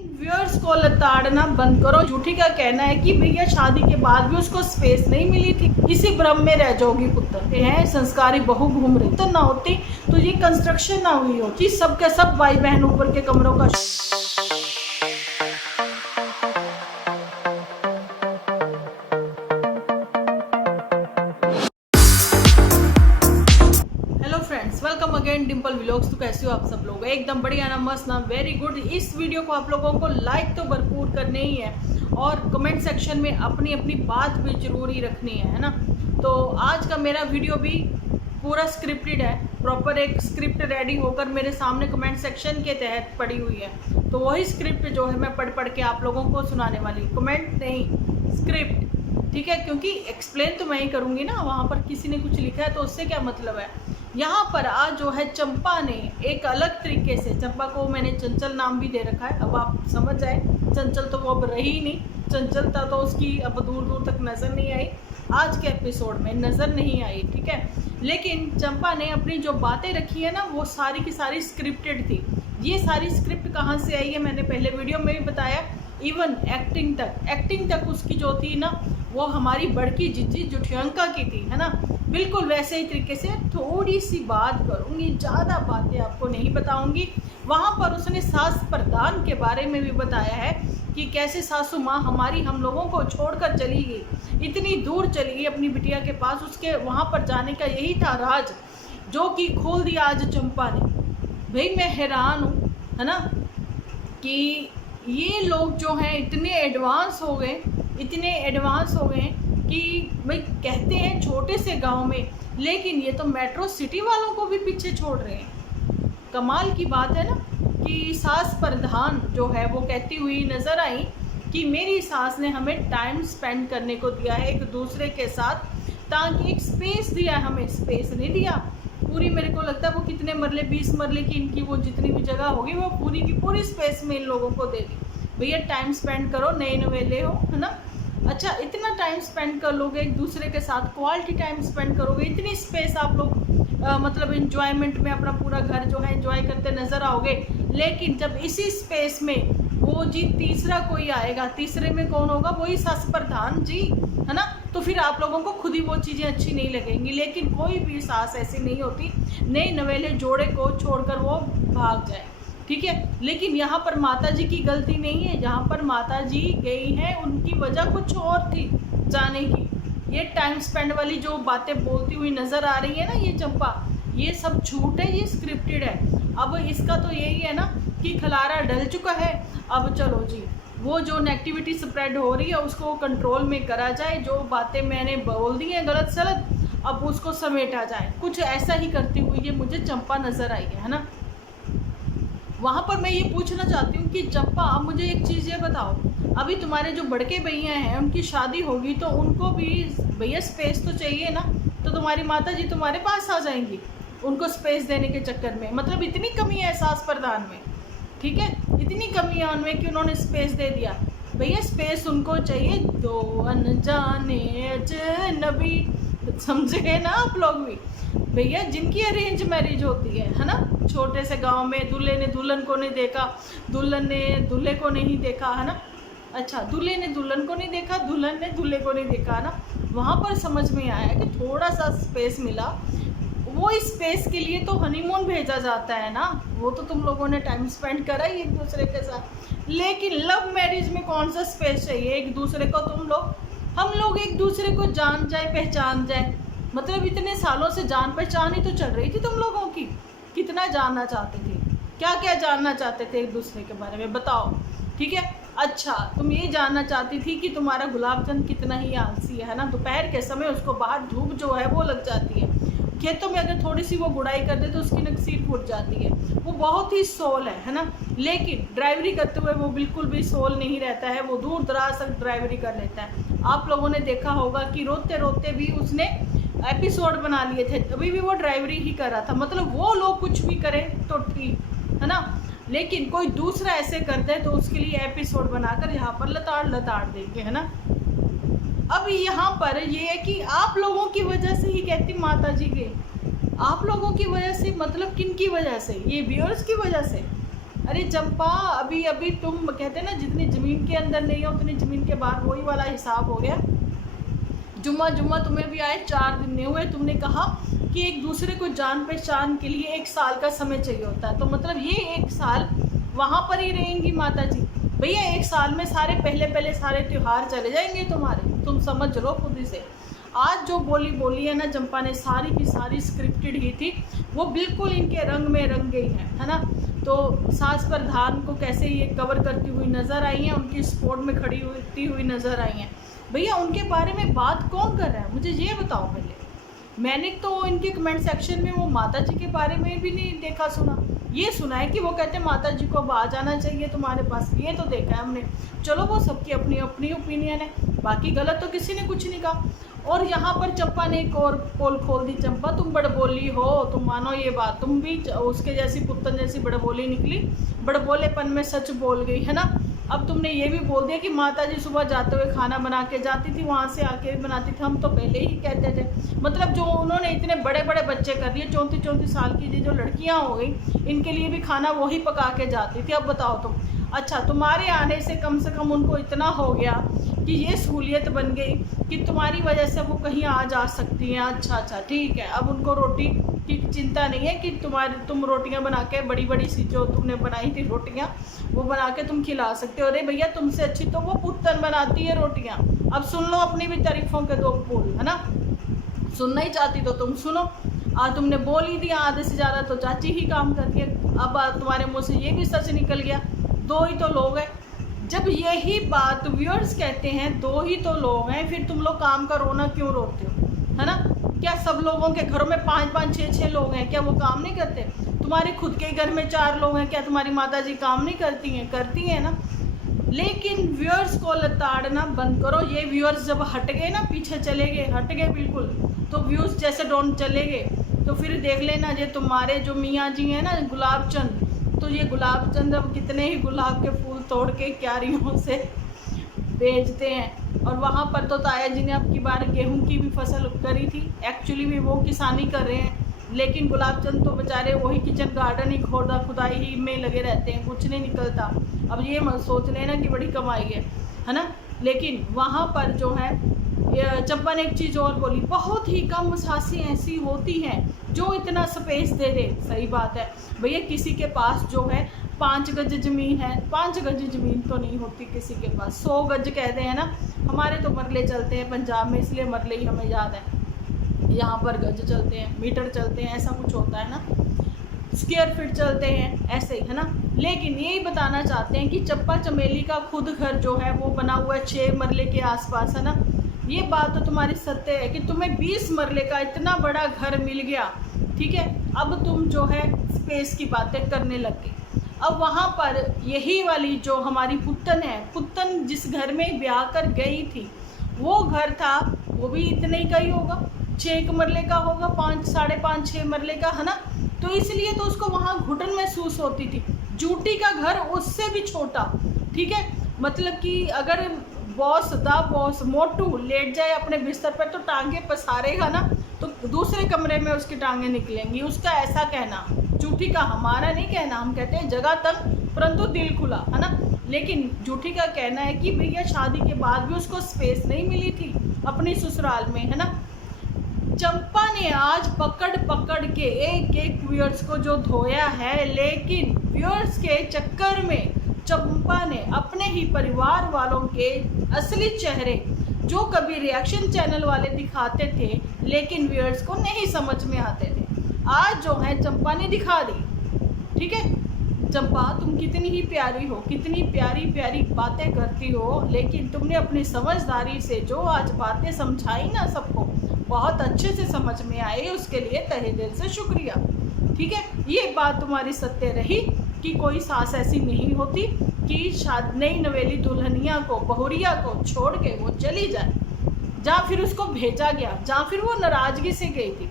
Viewers को लताड़ना बंद करो। झूठी का कहना है कि भैया शादी के बाद भी उसको स्पेस नहीं मिली थी, इसी भ्रम में रह जाओगी पुत्र। ये है संस्कारी बहू घूम रही तो ना होती तो ये कंस्ट्रक्शन ना हुई होती। सब के सब भाई बहन ऊपर के कमरों का वेलकम अगेन डिम्पल व्लॉग्स। तो कैसे हो आप सब लोग? एकदम बढ़िया ना, मस्त ना, वेरी गुड। इस वीडियो को आप लोगों को लाइक तो भरपूर करने ही है और कमेंट सेक्शन में अपनी अपनी बात भी जरूरी रखनी है ना। तो आज का मेरा वीडियो भी पूरा स्क्रिप्टेड है, प्रॉपर एक स्क्रिप्ट रेडी होकर मेरे सामने कमेंट सेक्शन के तहत पड़ी हुई है। तो वही स्क्रिप्ट जो है मैं पढ़ के आप लोगों को सुनाने वाली, कमेंट नहीं स्क्रिप्ट, ठीक है? क्योंकि एक्सप्लेन तो मैं ही करूँगी ना, वहाँ पर किसी ने कुछ लिखा है तो उससे क्या मतलब है। यहाँ पर आज जो है चंपा ने एक अलग तरीके से, चंपा को मैंने चंचल नाम भी दे रखा है, अब आप समझ जाए। चंचल तो वो अब रही नहीं, चंचलता तो उसकी अब दूर दूर तक नज़र नहीं आई, आज के एपिसोड में नज़र नहीं आई, ठीक है? लेकिन चंपा ने अपनी जो बातें रखी है ना, वो सारी की सारी स्क्रिप्टेड थी। ये सारी स्क्रिप्ट कहाँ से आई है मैंने पहले वीडियो में भी बताया। इवन एक्टिंग तक उसकी जो थी ना, वो हमारी बड़की जिज्जी जुठियंका की थी, है ना। बिल्कुल वैसे ही तरीके से थोड़ी सी बात करूँगी, ज़्यादा बातें आपको नहीं बताऊँगी। वहाँ पर उसने सास प्रधान के बारे में भी बताया है कि कैसे सासू माँ हमारी हम लोगों को छोड़कर चली गई, इतनी दूर चली गई अपनी बिटिया के पास। उसके वहाँ पर जाने का यही था राज, जो कि खोल दिया आज चंपा ने। भाई मैं हैरान हूँ, है ना, कि ये लोग जो हैं इतने एडवांस हो गए कि भाई कहते हैं छोटे से गांव में, लेकिन ये तो मेट्रो सिटी वालों को भी पीछे छोड़ रहे हैं। कमाल की बात है ना कि सास प्रधान जो है वो कहती हुई नज़र आई कि मेरी सास ने हमें टाइम स्पेंड करने को दिया है एक दूसरे के साथ, ताकि एक स्पेस दिया है, हमें स्पेस नहीं दिया पूरी। मेरे को लगता है वो कितने मरले, 20 मरले की इनकी वो जितनी भी जगह होगी वो पूरी की पूरी स्पेस में इन लोगों को दे दी। भैया टाइम स्पेंड करो, नए नवेले हो, है ना। अच्छा इतना टाइम स्पेंड कर लोगे एक दूसरे के साथ, क्वालिटी टाइम स्पेंड करोगे, इतनी स्पेस आप लोग मतलब एंजॉयमेंट में अपना पूरा घर जो है एंजॉय करते नज़र आओगे। लेकिन जब इसी स्पेस में वो जी तीसरा कोई आएगा, तीसरे में कौन होगा? वही सास प्रधान जी, है ना। तो फिर आप लोगों को खुद ही वो चीज़ें अच्छी नहीं लगेंगी। लेकिन कोई भी सास ऐसी नहीं होती नए नवेले जोड़े को छोड़कर वो भाग जाए, ठीक है। लेकिन यहाँ पर माता जी की गलती नहीं है, जहाँ पर माता जी गई हैं उनकी वजह कुछ और थी जाने की। ये टाइम स्पेंड वाली जो बातें बोलती हुई नज़र आ रही है ना ये चंपा, ये सब झूठ है, ये स्क्रिप्टेड है। अब इसका तो यही है ना कि खलारा डल चुका है, अब चलो जी वो जो नेगेटिविटी स्प्रेड हो रही है उसको कंट्रोल में करा जाए, जो बातें मैंने बोल दी हैं गलत सलत अब उसको समेटा जाए। कुछ ऐसा ही करती हुई ये मुझे चंपा नज़र आई है ना। वहाँ पर मैं ये पूछना चाहती हूँ कि चंपा आप मुझे एक चीज़ ये बताओ, अभी तुम्हारे जो बड़के भैया हैं उनकी शादी होगी तो उनको भी भैया स्पेस तो चाहिए ना, तो तुम्हारी माता जी तुम्हारे पास आ जाएंगी उनको स्पेस देने के चक्कर में। मतलब इतनी कमी है सास प्रधान में, ठीक है, इतनी कमी है उनमें कि उन्होंने स्पेस दे दिया। भैया स्पेस उनको चाहिए, दो अनजाने अजनबी, समझ गए ना आप लोग भी। भैया जिनकी अरेंज मैरिज होती है ना, छोटे से गांव में दूल्हे ने दुल्हन को नहीं देखा, दुल्हन ने दूल्हे को नहीं देखा, है ना। अच्छा दूल्हे ने दुल्हन को नहीं देखा, दुल्हन ने दूल्हे को नहीं देखा, है ना। वहाँ पर समझ में आया कि थोड़ा सा स्पेस मिला। वो स्पेस के लिए तो हनीमून भेजा जाता है ना, वो तो तुम लोगों ने टाइम स्पेंड करा ही एक दूसरे के साथ। लेकिन लव मैरिज में कौन सा स्पेस चाहिए एक दूसरे को? हम लोग एक दूसरे को जान जाए, पहचान जाए। मतलब इतने सालों से जान पहचान ही तो चल रही थी तुम लोगों की। कितना जानना चाहते थे, क्या क्या जानना चाहते थे एक दूसरे के बारे में बताओ, ठीक है। अच्छा तुम ये जानना चाहती थी कि तुम्हारा गुलाबचंद कितना ही आलसी है ना, दोपहर के समय उसको बाहर धूप जो है वो लग जाती है, खेतों में अगर थोड़ी सी वो गुड़ाई कर दे तो उसकी नक्सीर फूट जाती है। वो बहुत ही सोल है ना। लेकिन ड्राइवरी करते हुए वो बिल्कुल भी सोल नहीं रहता है, वो दूर दराज तक ड्राइवरी कर लेता है। आप लोगों ने देखा होगा कि रोते रोते भी उसने एपिसोड बना लिए थे, अभी भी वो ड्राइवरी ही कर रहा था। मतलब वो लोग कुछ भी करें तो ठीक है ना, लेकिन कोई दूसरा ऐसे करते हैं तो उसके लिए एपिसोड बनाकर यहाँ पर लताड़ देंगे, है ना। अब यहाँ पर ये है कि आप लोगों की वजह से ही कहती माता जी गई, आप लोगों की वजह से मतलब किन की वजह से? ये व्यूअर्स की वजह से। अरे चंपा, अभी अभी तुम कहते हैं ना जितनी ज़मीन के अंदर नहीं है उतनी ज़मीन के बाहर, वही वाला हिसाब हो गया। जुम्मा जुम्मा तुम्हें भी आए 4 दिन नहीं हुए, तुमने कहा कि एक दूसरे को जान पहचान के लिए 1 साल का समय चाहिए होता है। तो मतलब ये 1 साल वहाँ पर ही रहेंगी माता जी। भैया 1 साल में सारे पहले सारे त्यौहार चले जाएंगे तुम्हारे, तुम समझ लो खुद ही से। आज जो बोली है ना चंपा ने, सारी की सारी स्क्रिप्टेड ही थी, वो बिल्कुल इनके रंग में रंग गई है ना। तो सास प्रधान को कैसे ये कवर करती हुई नज़र आई हैं, उनकी सपोर्ट में खड़ी हुई नज़र आई हैं। भैया उनके बारे में बात कौन कर रहा है, मुझे ये बताओ पहले। मैंने तो इनके कमेंट सेक्शन में वो माता जी के बारे में भी नहीं देखा सुना। ये सुना है कि वो कहते हैं माता जी को अब आ जाना चाहिए तुम्हारे पास, ये तो देखा है हमने। चलो वो सबकी अपनी अपनी ओपिनियन है, बाकी गलत तो किसी ने कुछ नहीं कहा। और यहाँ पर चंपा ने एक और पोल खोल दी। चंपा तुम बड़बोली हो, तुम मानो ये बात, तुम भी उसके जैसी पुत्तन जैसी बड़बोली निकली, बड़बोलेपन में सच बोल गई है ना। अब तुमने ये भी बोल दिया कि माता जी सुबह जाते हुए खाना बना के जाती थी, वहाँ से आके भी बनाती थी, हम तो पहले ही कहते थे। मतलब जो उन्होंने इतने बड़े बड़े बच्चे कर दिए, 34 साल की जो लड़कियाँ हो गई, इनके लिए भी खाना वही पका के जाती थी। अब बताओ तुम, अच्छा तुम्हारे आने से कम उनको इतना हो गया कि ये सहूलियत बन गई कि तुम्हारी वजह से वो कहीं आ जा सकती हैं। अच्छा ठीक है, अब उनको रोटी की चिंता नहीं है कि तुम रोटियां बना के बड़ी सी जो तुमने बनाई थी रोटियां, वो बना के तुम खिला सकते हो। अरे भैया तुमसे अच्छी तो वो पुत्तन बनाती है रोटियां। अब सुन लो अपनी भी तारीफों के 2 बोल, है ना। सुनना ही चाहती तो तुम सुनो, तुमने बोल ही दिया आधे से ज़्यादा तो चाची ही काम करती है। अब तुम्हारे मुँह से ये भी सच निकल गया, 2 ही तो लोग हैं। जब यही बात व्यूअर्स कहते हैं 2 ही तो लोग हैं, फिर तुम लोग काम का रोना क्यों रोते हो, है ना। क्या सब लोगों के घरों में 5-5, 6-6 लोग हैं, क्या वो काम नहीं करते? तुम्हारे खुद के घर में 4 लोग हैं, क्या तुम्हारी माता जी काम नहीं करती हैं? करती हैं ना। लेकिन व्यूअर्स को लताड़ना बंद करो। ये व्यूअर्स जब हट गए ना, पीछे चले गए, हट गए बिल्कुल, तो व्यूज़ जैसे डाउन चले गए, तो फिर देख लेना ये तुम्हारे जो मियाँ जी हैं ना गुलाब चंद, तो ये गुलाब चंद अब कितने ही गुलाब के फूल तोड़ के क्यारियों से बेचते हैं। और वहाँ पर तो ताया जी ने अब की बार गेहूं की भी फसल करी थी, एक्चुअली भी वो किसानी कर रहे हैं, लेकिन गुलाब चंद तो बेचारे वही किचन गार्डन ही खुदाई ही में लगे रहते हैं, कुछ नहीं निकलता। अब ये मत सोच लेना कि बड़ी कमाई है ना। लेकिन वहाँ पर जो है चंपा ने एक चीज़ और बोली, बहुत ही कम सासें ऐसी होती हैं जो इतना स्पेस दे दे। सही बात है भैया, किसी के पास जो है 5 गज ज़मीन है, 5 गज ज़मीन तो नहीं होती किसी के पास, 100 गज कहते हैं ना। हमारे तो मरले चलते हैं पंजाब में, इसलिए मरले ही हमें याद है। यहाँ पर गज चलते हैं, मीटर चलते हैं, ऐसा कुछ होता है ना, स्क्वायर फीट चलते हैं, ऐसे ही है ना। लेकिन यही बताना चाहते हैं कि चंपा चमेली का खुद घर जो है वो बना हुआ है 6 मरले के आसपास, है ना। ये बात तो तुम्हारी सत्य है कि तुम्हें 20 मरले का इतना बड़ा घर मिल गया, ठीक है। अब तुम जो है स्पेस की बातें करने लग गए। अब वहाँ पर यही वाली जो हमारी पुत्तन है, पुत्तन जिस घर में ब्याह कर गई थी, वो घर था, वो भी इतने ही का ही होगा, 6 मरले का होगा, 5, 5.5, 6 मरले का, है ना। तो इसलिए तो उसको वहाँ घुटन महसूस होती थी। जूटी का घर उससे भी छोटा, ठीक है। मतलब कि अगर बॉस मोटू लेट जाए अपने बिस्तर पर तो टांगे पसारेगा ना, तो दूसरे कमरे में उसकी टांगे निकलेंगी, उसका ऐसा कहना। जूठी का हमारा नहीं कहना, हम कहते हैं जगह तंग परंतु दिल खुला, है ना। लेकिन जूठी का कहना है कि भैया शादी के बाद भी उसको स्पेस नहीं मिली थी अपनी ससुराल में, है ना। चंपा ने आज पकड़ के एक व्यूअर्स को जो धोया है, लेकिन व्यूअर्स के चक्कर में चंपा ने अपने ही परिवार वालों के असली चेहरे जो कभी रिएक्शन चैनल वाले दिखाते थे लेकिन व्यूअर्स को नहीं समझ में आते थे, आज जो है चंपा ने दिखा दी, ठीक है। चंपा तुम कितनी ही प्यारी हो, कितनी प्यारी प्यारी बातें करती हो, लेकिन तुमने अपनी समझदारी से जो आज बातें समझाई ना सबको, बहुत अच्छे से समझ में आए, उसके लिए तहे दिल से शुक्रिया, ठीक है। ये बात तुम्हारी सत्य रही कि कोई सास ऐसी नहीं होती कि नई नवेली दुल्हनिया को, बहुरिया को छोड़ के वो चली जाए, जहाँ फिर उसको भेजा गया, जहाँ फिर वो नाराज़गी से गई थी।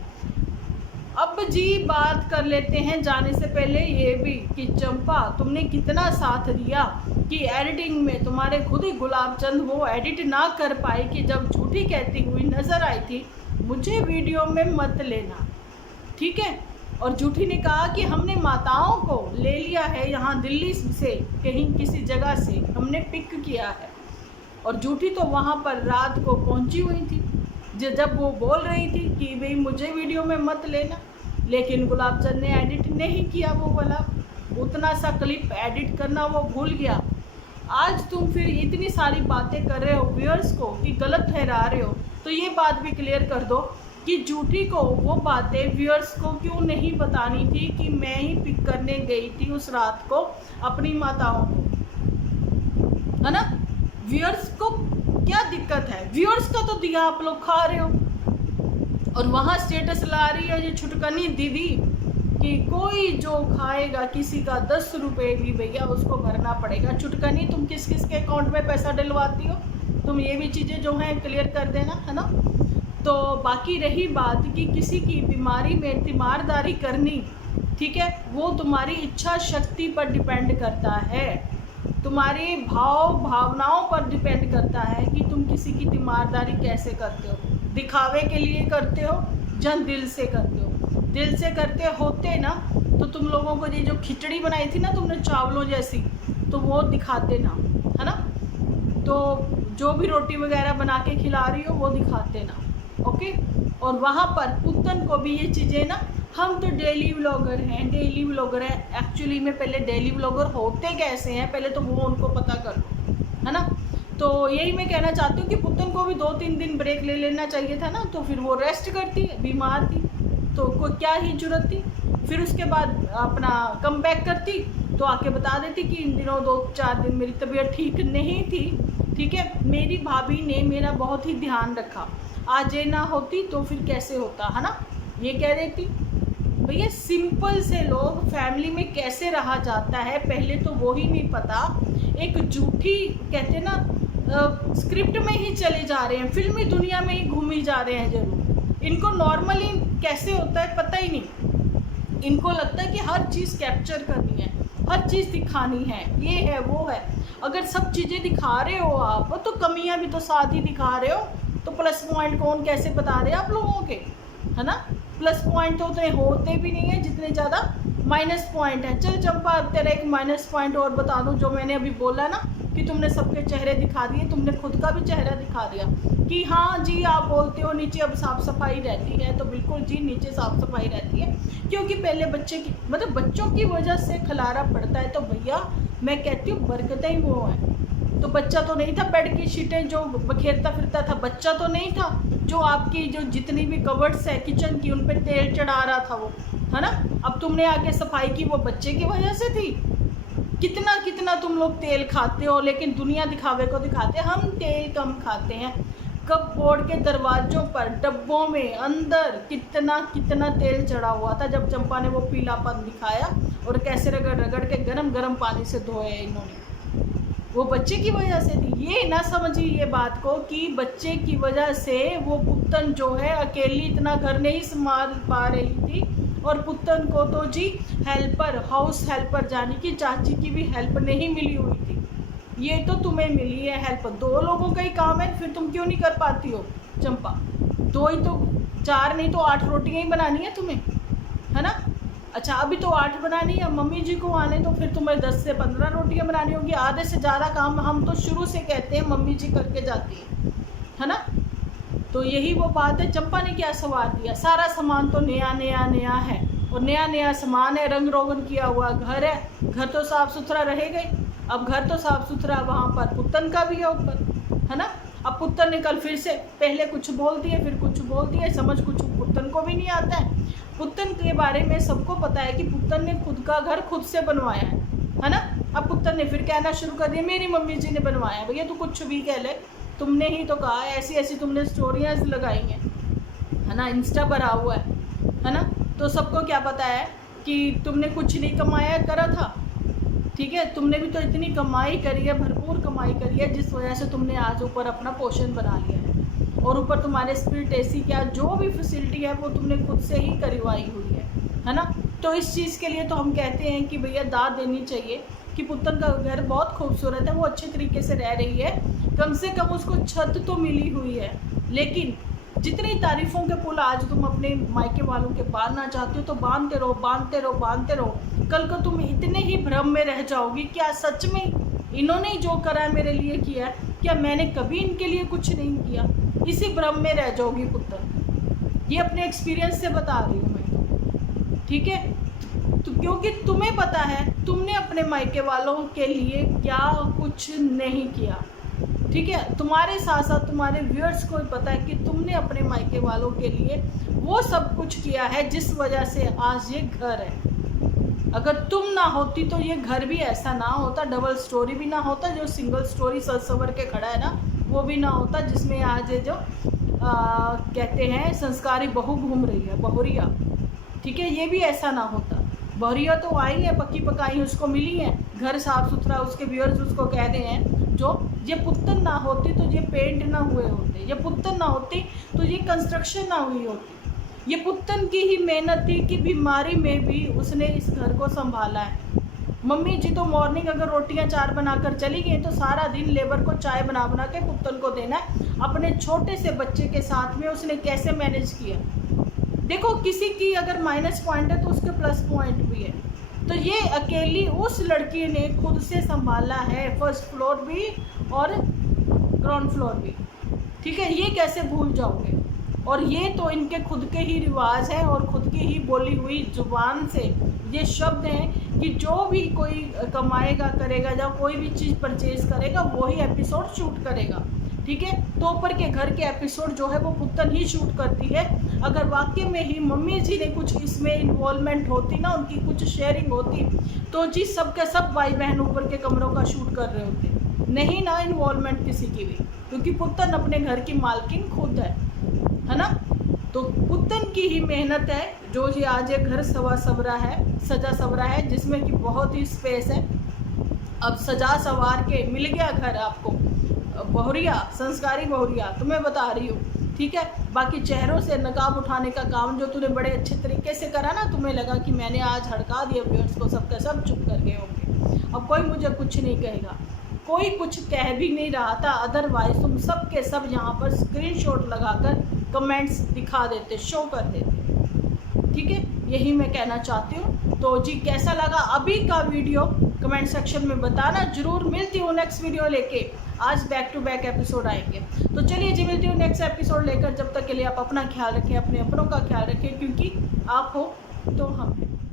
अब जी बात कर लेते हैं जाने से पहले ये भी कि चंपा तुमने कितना साथ दिया कि एडिटिंग में तुम्हारे खुद ही गुलाब चंद वो एडिट ना कर पाई कि जब झूठी कहती हुई नज़र आई थी, मुझे वीडियो में मत लेना, ठीक है। और झूठी ने कहा कि हमने माताओं को ले लिया है यहाँ दिल्ली से, कहीं किसी जगह से हमने पिक किया है। और झूठी तो वहाँ पर रात को पहुँची हुई थी जब वो बोल रही थी कि भाई मुझे वीडियो में मत लेना, लेकिन गुलाबचंद ने एडिट नहीं किया, वो वाला उतना सा क्लिप एडिट करना वो भूल गया। आज तुम फिर इतनी सारी बातें कर रहे हो व्यूअर्स को कि गलत ठहरा रहे हो, तो ये बात भी क्लियर कर दो कि झूठी को वो बातें व्यूअर्स को क्यों नहीं बतानी थी कि मैं ही पिक करने गई थी उस रात को अपनी माताओं को, है ना। व्यूअर्स को क्या दिक्कत है? व्यूअर्स का तो दिया आप लोग खा रहे हो, और वहाँ स्टेटस ला रही है ये छुटकनी दीदी कि कोई जो खाएगा किसी का 10 रुपये भी भैया उसको भरना पड़ेगा। छुटकनी तुम किस किस के अकाउंट में पैसा डलवाती हो? तुम ये भी चीज़ें जो हैं क्लियर कर देना, है ना। तो बाकी रही बात कि किसी की बीमारी में तीमारदारी करनी, ठीक है, वो तुम्हारी इच्छा शक्ति पर डिपेंड करता है, तुम्हारे भावनाओं पर डिपेंड करता है कि तुम किसी की तीमारदारी कैसे करते हो। दिखावे के लिए करते हो जन दिल से करते हो? दिल से करते होते ना तो तुम लोगों को ये जो खिचड़ी बनाई थी ना तुमने चावलों जैसी, तो वो दिखाते ना, है ना। तो जो भी रोटी वगैरह बना के खिला रही हो वो दिखाते ना, ओके। और वहाँ पर पुतन को भी ये चीज़ें ना, हम तो डेली व्लॉगर हैं, डेली व्लॉगर हैं, एक्चुअली में पहले डेली व्लॉगर होते कैसे हैं पहले तो वो उनको पता कर लो, है ना। तो यही मैं कहना चाहती हूँ कि पुतन को भी 2-3 दिन ब्रेक ले लेना चाहिए था ना, तो फिर वो रेस्ट करती, बीमार थी तो कोई क्या ही जरूरत थी। फिर उसके बाद अपना कम बैक करती तो आके बता देती कि इन दिनों 2-4 दिन मेरी तबीयत ठीक नहीं थी, ठीक है, मेरी भाभी ने मेरा बहुत ही ध्यान रखा, आज ये ना होती तो फिर कैसे होता, है ना, ये कह देती। भैया सिंपल से लोग फैमिली में कैसे रहा जाता है पहले तो वो ही नहीं पता। एक झूठी कहते ना स्क्रिप्ट में ही चले जा रहे हैं, फिल्मी दुनिया में ही घूमी जा रहे हैं जरूर। इनको नॉर्मली कैसे होता है पता ही नहीं, इनको लगता है कि हर चीज़ कैप्चर करनी है, हर चीज़ दिखानी है, ये है वो है। अगर सब चीज़ें दिखा रहे हो आप तो कमियां भी तो साथ ही दिखा रहे हो, तो प्लस पॉइंट कौन कैसे बता रहे हैं आप लोगों के, है ना। प्लस पॉइंट तो उतने होते भी नहीं है जितने ज़्यादा माइनस पॉइंट है। चल चंपा तेरा एक माइनस पॉइंट और बता दूं, जो मैंने अभी बोला ना कि तुमने सबके चेहरे दिखा दिए, तुमने खुद का भी चेहरा दिखा दिया कि हाँ जी आप बोलते हो नीचे अब साफ़ सफाई रहती है, तो बिल्कुल जी नीचे साफ़ सफाई रहती है, क्योंकि पहले बच्चे की मतलब बच्चों की वजह से खलारा पड़ता है, तो भैया मैं कहती हूँ बरकतें ही वो हैं। तो बच्चा तो नहीं था बेड की शीटें जो बखेरता फिरता था, बच्चा तो नहीं था जो आपकी जो जितनी भी कवर्ड्स है किचन की उन पर तेल चढ़ा रहा था वो, है ना। अब तुमने आके सफाई की, वो बच्चे की वजह से थी। कितना कितना तुम लोग तेल खाते हो, लेकिन दुनिया दिखावे को दिखाते हैं, हम तेल कम खाते हैं। कपबोर्ड के दरवाज़ों पर डब्बों में अंदर कितना कितना तेल चढ़ा हुआ था जब चंपा ने वो पीलापन दिखाया, और कैसे रगड़ रगड़ के गरम गरम पानी से धोए इन्होंने, वो बच्चे की वजह से थी। ये ना समझिए ये बात को कि बच्चे की वजह से वो पुतन जो है अकेली इतना घर नहीं संभाल पा रही थी, और पुतन को तो जी हेल्पर, हाउस हेल्पर जाने की चाची की भी हेल्प नहीं मिली हुई थी, ये तो तुम्हें मिली है हेल्प। 2 लोगों का ही काम है, फिर तुम क्यों नहीं कर पाती हो चंपा? 2 ही तो, 4 नहीं तो 8 रोटियां ही बनानी है तुम्हें, है ना। अच्छा अभी तो 8 बनानी है, मम्मी जी को आने तो फिर तुम्हें 10 से 15 रोटियां बनानी होगी। आधे से ज़्यादा काम हम तो शुरू से कहते हैं मम्मी जी करके जाती है ना। तो यही वो बात है। चंपा ने क्या सवार दिया, सारा सामान तो नया नया नया है, और नया नया सामान है, रंग रोगन किया हुआ घर है, घर तो साफ़ सुथरा रहेगा ही। अब घर तो साफ़ सुथरा वहाँ पर पुतन का भी है ऊपर, है ना। अब पुतन ने कल फिर से पहले कुछ बोल दिए फिर कुछ बोल दिए, समझ कुछ पुतन को भी नहीं आता है। पुतन के बारे में सबको पता है कि पुतन ने खुद का घर खुद से बनवाया है ना। अब पुतन ने फिर कहना शुरू कर दिया मेरी मम्मी जी ने बनवाया। भैया तू कुछ भी कह ले, तुमने ही तो कहा, ऐसी ऐसी तुमने स्टोरियाँ लगाई हैं, है ना, इंस्टा भरा हुआ है ना। तो सबको क्या पता है कि तुमने कुछ नहीं कमाया करा था, ठीक है, तुमने भी तो इतनी कमाई करी है, भरपूर कमाई करी है, जिस वजह से तुमने आज ऊपर अपना पोषण बना लिया है, और ऊपर तुम्हारे स्प्लिट एसी क्या जो भी फैसिलिटी है वो तुमने खुद से ही करवाई हुई है ना। तो इस चीज़ के लिए तो हम कहते हैं कि भैया दाद देनी चाहिए कि पुतन का घर बहुत खूबसूरत है, वो अच्छे तरीके से रह रही है, कम से कम उसको छत तो मिली हुई है। लेकिन जितनी तारीफ़ों के पुल आज तुम अपने मायके वालों के बांधना चाहते हो तो बांधते रहो, बांधते रहो, बांधते रहो। कल को तुम इतने ही भ्रम में रह जाओगी, क्या सच में इन्होंने जो करा है मेरे लिए किया है, क्या मैंने कभी इनके लिए कुछ नहीं किया? इसी भ्रम में रह जाओगी पुत्र। ये अपने एक्सपीरियंस से बता रही हूँ मैं, ठीक है? तो क्योंकि तुम्हें पता है तुमने अपने मायके वालों के लिए क्या कुछ नहीं किया, ठीक है? तुम्हारे साथ साथ तुम्हारे व्यूअर्स को भी पता है कि तुमने अपने मायके वालों के लिए वो सब कुछ किया है जिस वजह से आज ये घर है। अगर तुम ना होती तो ये घर भी ऐसा ना होता, डबल स्टोरी भी ना होता, जो सिंगल स्टोरी सज सवर के खड़ा है ना वो भी ना होता, जिसमें आज जो कहते हैं संस्कारी बहू घूम रही है, बहुरिया, ठीक है? ये भी ऐसा ना होता। बहुरिया तो आई है, पक्की पकाई उसको मिली है, घर साफ सुथरा, उसके व्यूअर्स उसको कहते हैं। जो ये पुत्तन ना होती तो ये पेंट ना हुए होते, ये पुत्तन ना होती तो ये कंस्ट्रक्शन ना हुई होती। ये पुत्तन की ही मेहनत थी कि बीमारी में भी उसने इस घर को संभाला है। मम्मी जी तो मॉर्निंग अगर रोटियां 4 बनाकर चली गई तो सारा दिन लेबर को चाय बना बना के पुत्तन को देना है। अपने छोटे से बच्चे के साथ में उसने कैसे मैनेज किया? देखो, किसी की अगर माइनस पॉइंट है तो उसके प्लस पॉइंट भी है। तो ये अकेली उस लड़की ने खुद से संभाला है, फर्स्ट फ्लोर भी और ग्राउंड फ्लोर भी, ठीक है? ये कैसे भूल जाओगे? और ये तो इनके खुद के ही रिवाज है और खुद की ही बोली हुई जुबान से ये शब्द हैं कि जो भी कोई कमाएगा करेगा, जब कोई भी चीज़ परचेज करेगा वही एपिसोड शूट करेगा, ठीक है? तो ऊपर के घर के एपिसोड जो है वो पुत्तन ही शूट करती है। अगर वाकई में ही मम्मी जी ने कुछ इसमें इन्वॉल्वमेंट होती ना, उनकी कुछ शेयरिंग होती, तो जी सब के सब भाई बहन ऊपर के कमरों का शूट कर रहे होते। नहीं ना इन्वॉल्वमेंट किसी की भी, क्योंकि पुत्तन अपने घर की मालकिन खुद है ना? तो पुत्तन की ही मेहनत है जो ये आज एक घर सजा सवरा है, जिसमें कि बहुत ही स्पेस है। अब सजा सवार के मिल गया घर आपको, बहुरिया, संस्कारी बहुरिया, तुम्हें बता रही हूँ, ठीक है? बाकी चेहरों से नकाब उठाने का काम जो तूने बड़े अच्छे तरीके से करा ना, तुम्हें लगा कि मैंने आज हड़का दिया व्यूअर्स को, सबके सब चुप कर गए होंगे, अब कोई मुझे कुछ नहीं कहेगा। कोई कुछ कह भी नहीं रहा था, अदरवाइज तुम सब के सब यहाँ पर स्क्रीनशॉट लगाकर कमेंट्स दिखा देते, शो कर देते, ठीक है? यही मैं कहना चाहती हूँ। तो जी कैसा लगा अभी का वीडियो कमेंट सेक्शन में बताना जरूर। मिलती हूँ नेक्स्ट वीडियो लेके, आज बैक टू बैक एपिसोड आएंगे। तो चलिए जी, मिलती हूँ नेक्स्ट एपिसोड लेकर। जब तक के लिए आप अपना ख्याल रखें, अपने अपनों का ख्याल रखें, क्योंकि आप हो तो हम हैं।